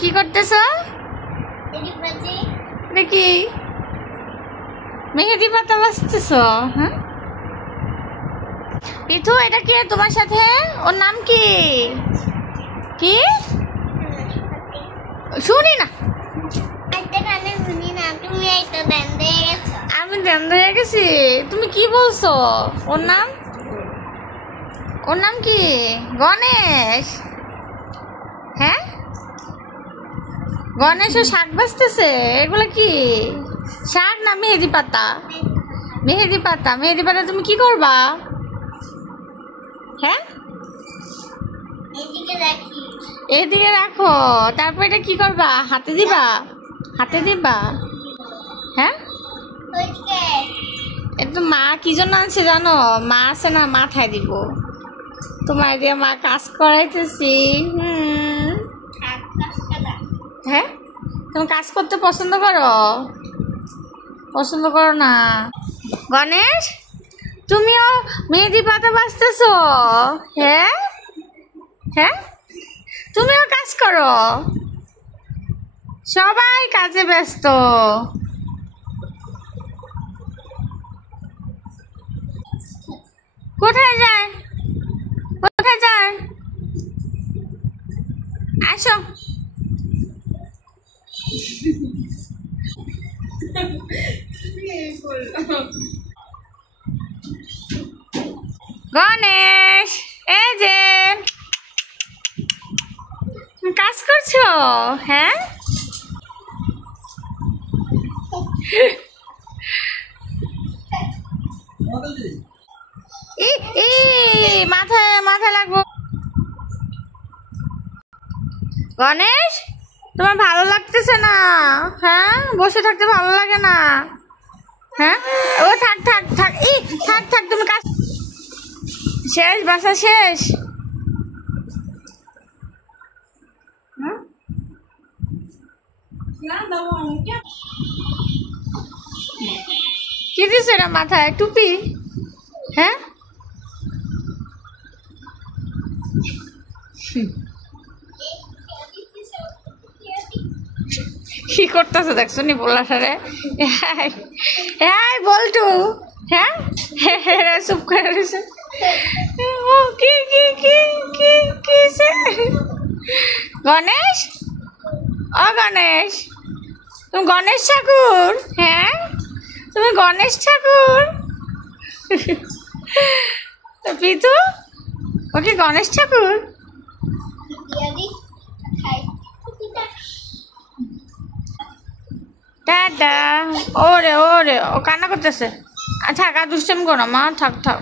কি করতেছ? দেখি মেহেদি পাতা বাঁচতেছ। হ্যাঁ পিথু, এটা কে তোমার সাথে? ওর নাম কি? কি শুনি না? আমি ধ্যান হয়ে গেছি। তুমি কি বলছো? ওর নাম কি? গণেশ। হ্যাঁ গণেশ ও শাক বাঁচতেছে। এগুলো কি শাক না মেহেদি পাতা? মেহেদি পাতা। মেহেদি পাতা তুমি কি করবা? হ্যাঁ এদিকে রাখো। তারপর এটা কি করবা? হাতে দিবা? হাতে দিবা? হ্যাঁ এটা মা কি জন্য আনছে জানো? মা আছে না, মাথায় দিব। তোমার দিয়ে মা কাজ করাইতেছি। হ্যাঁ তুমি কাজ করতে পছন্দ করো? পছন্দ করো না? গণেশ, তুমিও মেহেদি পাতা বাঁচতেছো? হ্যাঁ হ্যাঁ তুমিও কাজ করো। সবাই কাজে ব্যস্ত। কোথায় যায়? কোথায় যায়? আসো। গণেশ, এই যে কাজ করছো? হ্যাঁ মাথায় লাগবো। গণেশ, তোমার ভালো লাগতেছে না? হ্যাঁ বসে থাকতে ভালো লাগে না? হ্যাঁ ও থাক থাক থাক, এই থাক থাক, তুমি কাজ শেষ, বাসা শেষ। কি দিস এটা মাথায়? টুপি? হ্যাঁ কি করতেছে দেখছো নি? বললা সারে বলটু। হ্যাঁ চুপ করে রয়েছে। ও কি কি কি কি কিছে? গণেশ, ও গণেশ, তুমি গণেশ ঠাকুর? হ্যাঁ তুমি গণেশ ঠাকুর? পিতু, ও কি গণেশ ঠাকুর? টাটা। ওরে ওরে, ও কান্না করতেছে। থাক আর দুষ্টামি করো মা, থাক থাক।